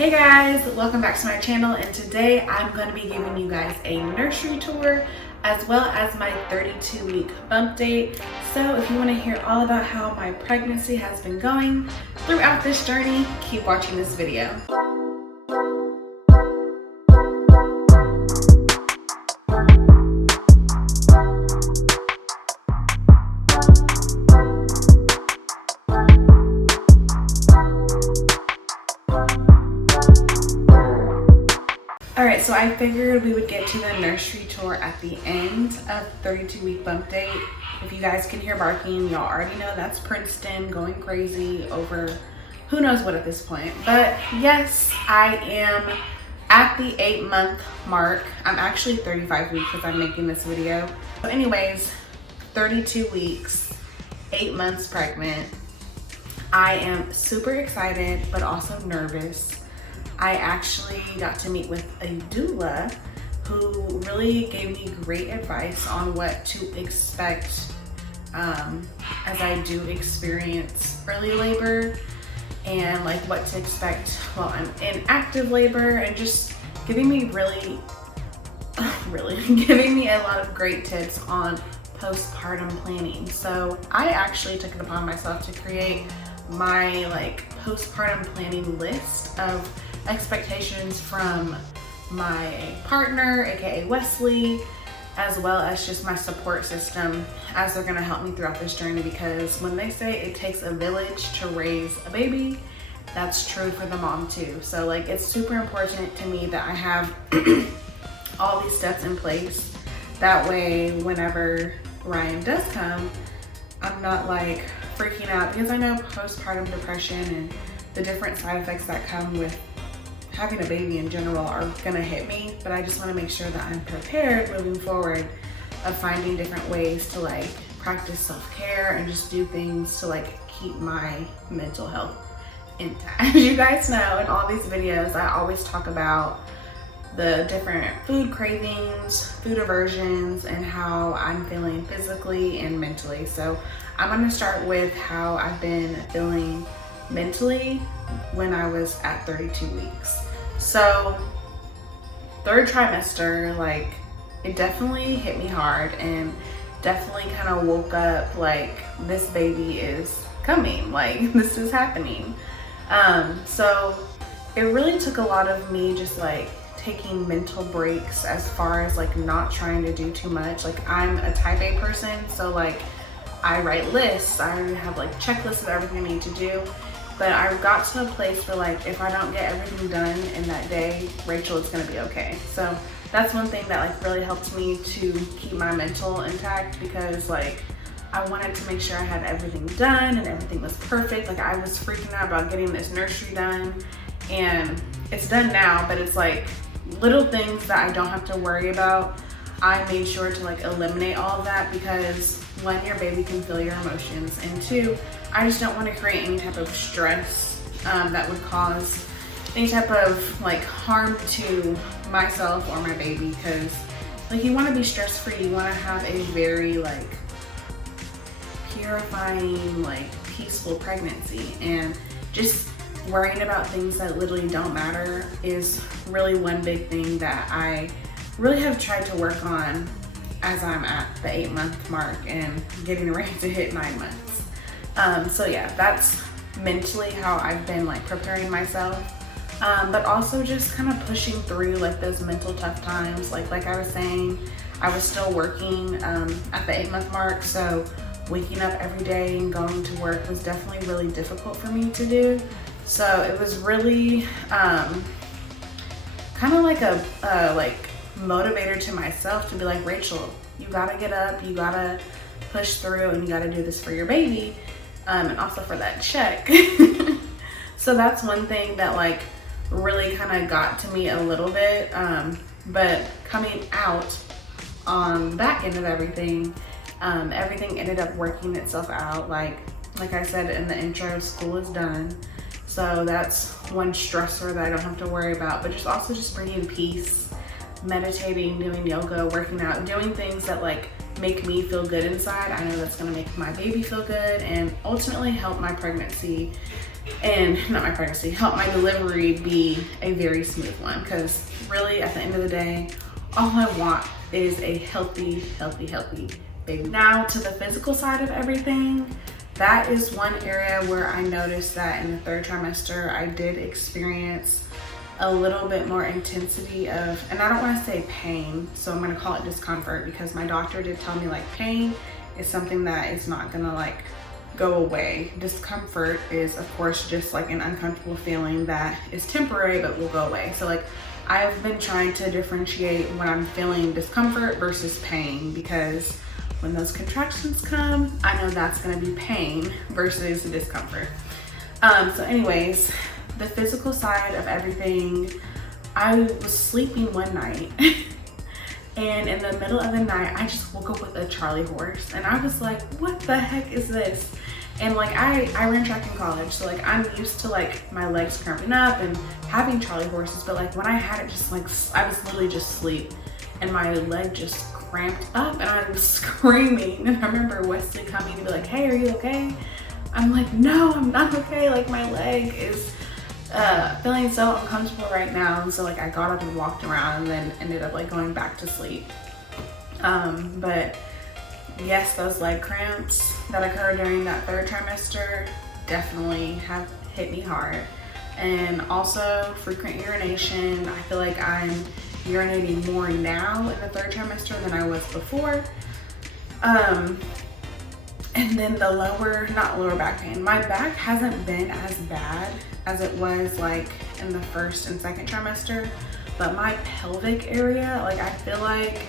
Hey guys, welcome back to my channel, and today I'm going to be giving you guys a nursery tour as well as my 32-week bump date. So if you want to hear all about how my pregnancy has been going throughout this journey, keep watching this video. Alright, so I figured we would get to the nursery tour at the end of 32-week bump date. If you guys can hear barking, y'all already know that's Princeton going crazy over who knows what at this point. But yes, I am at the 8-month mark. I'm actually 35 weeks because I'm making this video. So anyways, 32 weeks, 8 months pregnant. I am super excited, but also nervous. I actually got to meet with a doula who really gave me great advice on what to expect as I do experience early labor and like what to expect while I'm in active labor, and just giving me giving me a lot of great tips on postpartum planning. So I actually took it upon myself to create my postpartum planning list of expectations from my partner, aka Wesley, as well as just my support system, as they're gonna help me throughout this journey. Because when they say it takes a village to raise a baby, that's true for the mom too. So it's super important to me that I have all these steps in place. That way, whenever Ryan does come, I'm not freaking out, because I know postpartum depression and the different side effects that come with having a baby in general are gonna hit me. But I just want to make sure that I'm prepared moving forward of finding different ways to practice self-care and just do things to keep my mental health intact. As you guys know, in all these videos I always talk about the different food cravings, food aversions, and how I'm feeling physically and mentally. So I'm gonna start with how I've been feeling mentally when I was at 32 weeks. So third trimester, it definitely hit me hard and definitely kind of woke up this baby is coming, this is happening. So it really took a lot of me just taking mental breaks, as far as not trying to do too much. I'm a type A person, so I write lists, I already have checklists of everything I need to do. But I got to a place where if I don't get everything done in that day, Rachel, it's gonna be okay. So that's one thing that really helped me to keep my mental intact, because I wanted to make sure I had everything done and everything was perfect. I was freaking out about getting this nursery done, and it's done now, but it's little things that I don't have to worry about. I made sure to eliminate all of that, because one, your baby can feel your emotions, and two, I just don't want to create any type of stress that would cause any type of harm to myself or my baby. Because you want to be stress free, you want to have a very purifying, peaceful pregnancy, and just worrying about things that literally don't matter is really one big thing that I really have tried to work on as I'm at the 8-month mark and getting ready to hit 9 months. So yeah, that's mentally how I've been preparing myself, but also just kind of pushing through those mental tough times. Like I was saying, I was still working at the 8-month mark, so waking up every day and going to work was definitely really difficult for me to do. So it was really kind of a motivator to myself to be Rachel, you gotta get up, you gotta push through, and you gotta do this for your baby, and also for that check. So that's one thing that really kind of got to me a little bit, but coming out on the back end of everything, everything ended up working itself out. Like I said in the intro, school is done. So that's one stressor that I don't have to worry about, but just bringing peace, meditating, doing yoga, working out, doing things that make me feel good inside. I know that's gonna make my baby feel good and ultimately help my pregnancy and not my pregnancy, help my delivery be a very smooth one. Because really, at the end of the day, all I want is a healthy baby. Now to the physical side of everything, that is one area where I noticed that in the 3rd trimester, I did experience a little bit more intensity of, and I don't want to say pain, so I'm going to call it discomfort, because my doctor did tell me like pain is something that is not going to like go away. Discomfort is of course just like an uncomfortable feeling that is temporary but will go away. So like I've been trying to differentiate when I'm feeling discomfort versus pain, because when those contractions come, I know that's gonna be pain versus discomfort. So anyways, the physical side of everything, I was sleeping one night and in the middle of the night, I just woke up with a Charlie horse, and I was like, what the heck is this? And like I ran track in college, so like I'm used to like my legs cramping up and having Charlie horses, but like when I had it, just like I was literally just asleep and my leg just cramped up and I was screaming. And I remember Wesley coming to be like, hey, are you okay? I'm like, no, I'm not okay. Like my leg is feeling so uncomfortable right now. And so like I got up and walked around and then ended up like going back to sleep. But yes, those leg cramps that occurred during that 3rd trimester definitely have hit me hard. And also frequent urination. I feel like I'm urinating more now in the 3rd trimester than I was before. And then the not lower back pain. My back hasn't been as bad as it was like in the 1st and 2nd trimester, but my pelvic area, like I feel like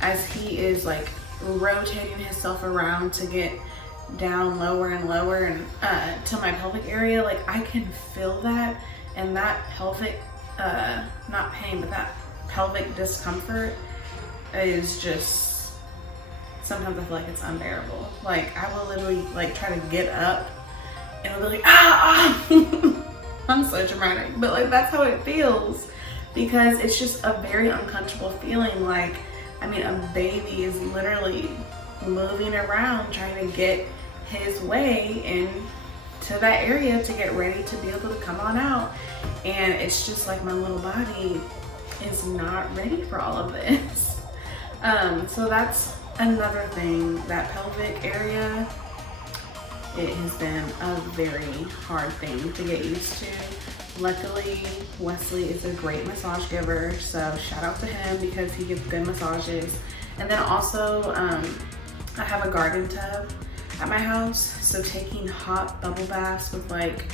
as he is like rotating himself around to get down lower and lower and to my pelvic area, like I can feel that, and that pelvic not pain, but that pelvic discomfort is just, sometimes I feel like it's unbearable. Like I will literally like try to get up and I'll be like, ah. I'm so dramatic, but like that's how it feels, because it's just a very uncomfortable feeling. Like, I mean, a baby is literally moving around trying to get his way into that area to get ready to be able to come on out. And it's just like my little body is not ready for all of this. So that's another thing, that pelvic area, it has been a very hard thing to get used to. Luckily, Wesley is a great massage giver, so shout out to him because he gives good massages. And then also, I have a garden tub at my house, so taking hot bubble baths with like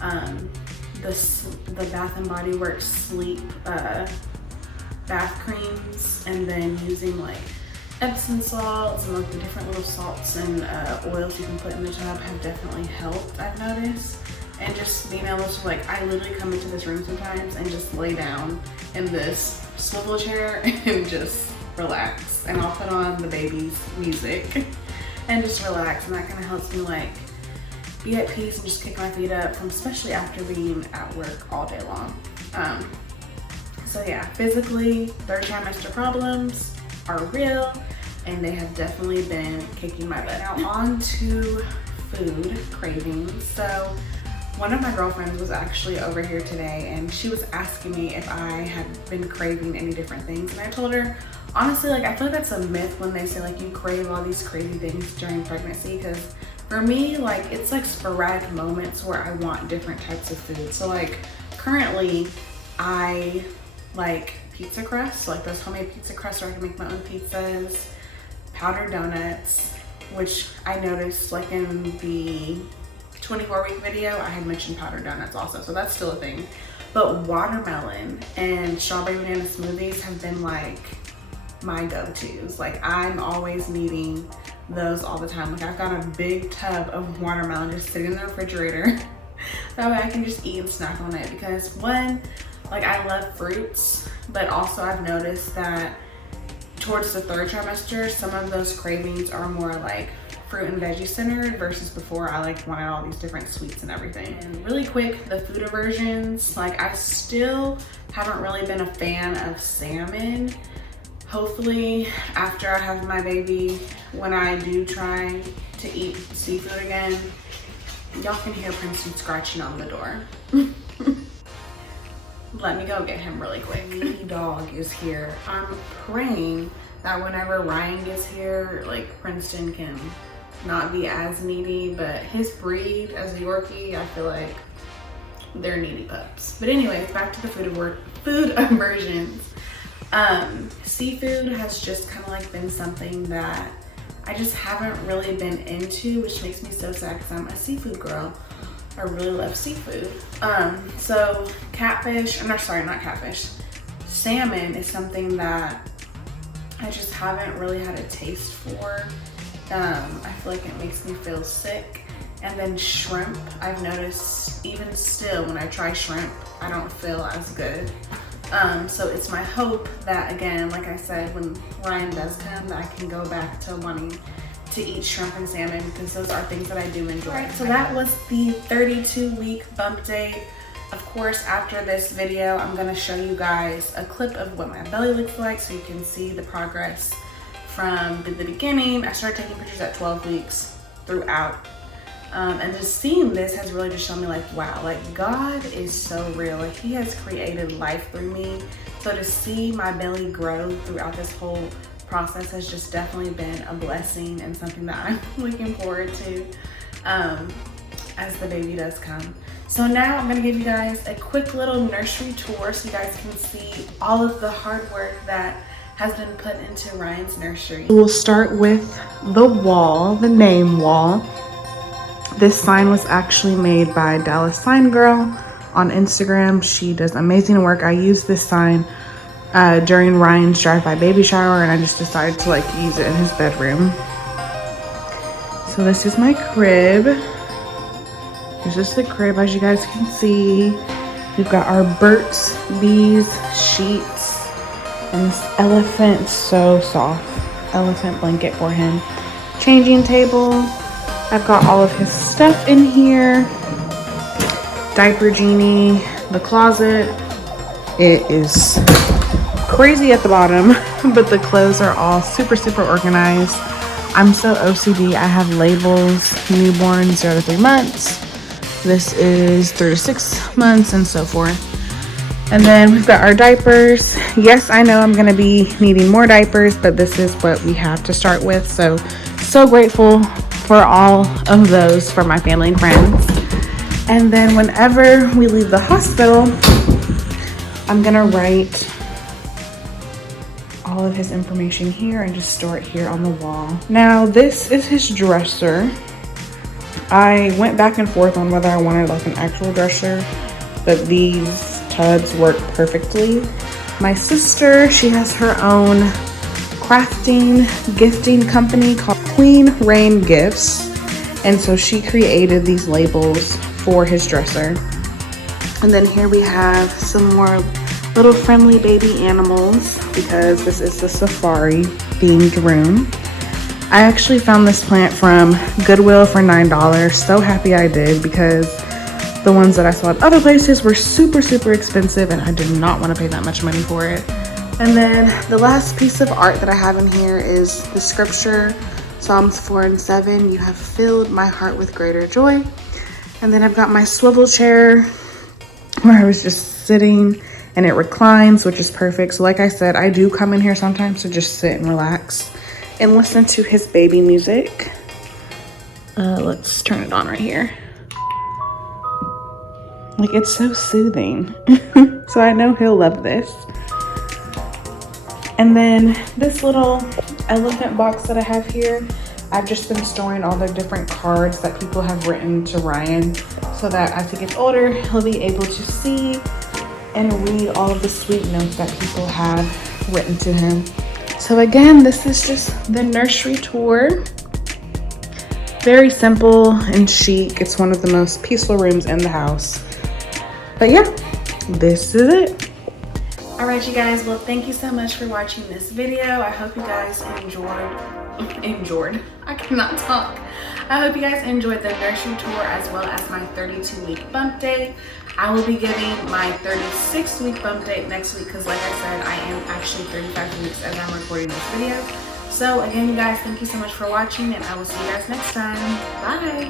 the Bath and Body Works sleep bath creams, and then using like Epsom salts and like the different little salts and oils you can put in the tub have definitely helped, I've noticed. And just being able to like, I literally come into this room sometimes and just lay down in this swivel chair and just relax, and I'll put on the baby's music and just relax, and that kind of helps me like be at peace and just kick my feet up from, especially after being at work all day long. So yeah, physically, 3rd trimester problems are real, and they have definitely been kicking my butt. Now on to food cravings. So one of my girlfriends was actually over here today, and she was asking me if I had been craving any different things, and I told her, honestly, like I feel like that's a myth when they say like you crave all these crazy things during pregnancy, because for me, like it's like sporadic moments where I want different types of food. So like currently I like pizza crust, like those homemade pizza crusts where I can make my own pizzas, powdered donuts, which I noticed like in the 24-week video, I had mentioned powdered donuts also, so that's still a thing. But watermelon and strawberry banana smoothies have been like my go-tos. Like I'm always needing those all the time. Like I've got a big tub of watermelon just sitting in the refrigerator. That way I can just eat and snack on it, because one, like I love fruits, but also I've noticed that towards the 3rd trimester, some of those cravings are more like fruit and veggie centered versus before I like wanted all these different sweets and everything. And really quick, the food aversions, like I still haven't really been a fan of salmon. Hopefully after I have my baby, when I do try to eat seafood again, Y'all can hear Princeton scratching on the door. Let me go get him really quick. Needy dog is here. I'm praying that whenever Ryan gets here, like Princeton can not be as needy, but his breed as a Yorkie, I feel like they're needy pups. But anyways, back to the food aversions. Seafood has just kind of like been something that I just haven't really been into, which makes me so sad because I'm a seafood girl. I really love seafood. So catfish, not catfish, salmon is something that I just haven't really had a taste for. I feel like it makes me feel sick. And then shrimp, I've noticed even still when I try shrimp, I don't feel as good. So it's my hope that, again, like I said, when Ryan does come, that I can go back to wanting to eat shrimp and salmon because those are things that I do enjoy. Right, so that was the 32-week bump date. Of course, after this video, I'm gonna show you guys a clip of what my belly looks like so you can see the progress from the beginning. I started taking pictures at 12 weeks throughout. And just seeing this has really just shown me like, wow, like God is so real. Like he has created life through me. So to see my belly grow throughout this whole process has just definitely been a blessing and something that I'm looking forward to as the baby does come. So now I'm gonna give you guys a quick little nursery tour so you guys can see all of the hard work that has been put into Ryan's nursery. We'll start with the wall, the name wall. This sign was actually made by Dallas Sign Girl on Instagram. She does amazing work. I used this sign during Ryan's drive-by baby shower and I just decided to like use it in his bedroom. So this is my crib. This is the crib, as you guys can see. We've got our Burt's Bees sheets and this elephant, so soft, elephant blanket for him. Changing table. I've got all of his stuff in here. Diaper genie, the closet. It is crazy at the bottom, but the clothes are all super, super organized. I'm so OCD. I have labels, newborn 0 to 3 months. This is 3 to 6 months and so forth. And then we've got our diapers. Yes, I know I'm gonna be needing more diapers, but this is what we have to start with. So grateful for all of those for my family and friends. And then whenever we leave the hospital, I'm gonna write all of his information here and just store it here on the wall. Now this is his dresser. I went back and forth on whether I wanted like an actual dresser, but these tubs work perfectly. My sister, she has her own crafting gifting company called Queen Rain Gifts, and so she created these labels for his dresser. And then here we have some more little friendly baby animals because this is the safari themed room. I actually found this plant from Goodwill for $9. So happy I did because the ones that I saw at other places were super, super expensive and I did not want to pay that much money for it. And then the last piece of art that I have in here is the scripture, Psalms 4 and 7. You have filled my heart with greater joy. And then I've got my swivel chair where I was just sitting and it reclines, which is perfect. So like I said, I do come in here sometimes to just sit and relax and listen to his baby music. Let's turn it on right here. Like, it's so soothing. So I know he'll love this. And then this little elephant box that I have here, I've just been storing all the different cards that people have written to Ryan so that as he gets older, he'll be able to see and read all of the sweet notes that people have written to him. So again, this is just the nursery tour. Very simple and chic. It's one of the most peaceful rooms in the house. But yeah, this is it. All right, you guys, well, thank you so much for watching this video. I hope you guys enjoyed. I cannot talk. I hope you guys enjoyed the nursery tour as well as my 32-week bump date. I will be giving my 36-week bump date next week because like I said, I am actually 35 weeks as I'm recording this video. So again, you guys, thank you so much for watching and I will see you guys next time. Bye.